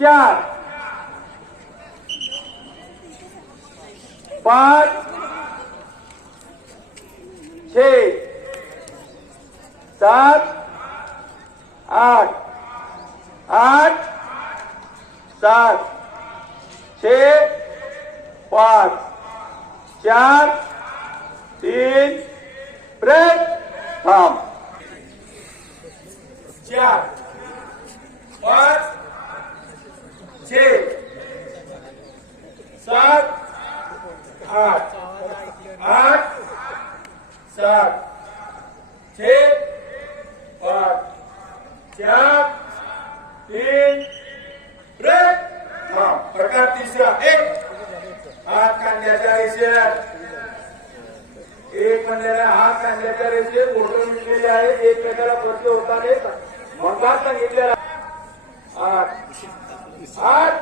चार पाच छे सात आठ आठ सात छे पाच चार तीन ब्रेक थांब. चार. सात, आठ आठ, सात छे पाच, चार, तीन, ब्रेक। थांब प्रकार तिसरा, एक। हात कांद्याच्या रेषेत एक म्हणलेला हात कांद्याच्या रेषेत फ़ोटो विकलेले आहेत एकमेकाला बदले होताना मगात सांगितलेला आठ आठ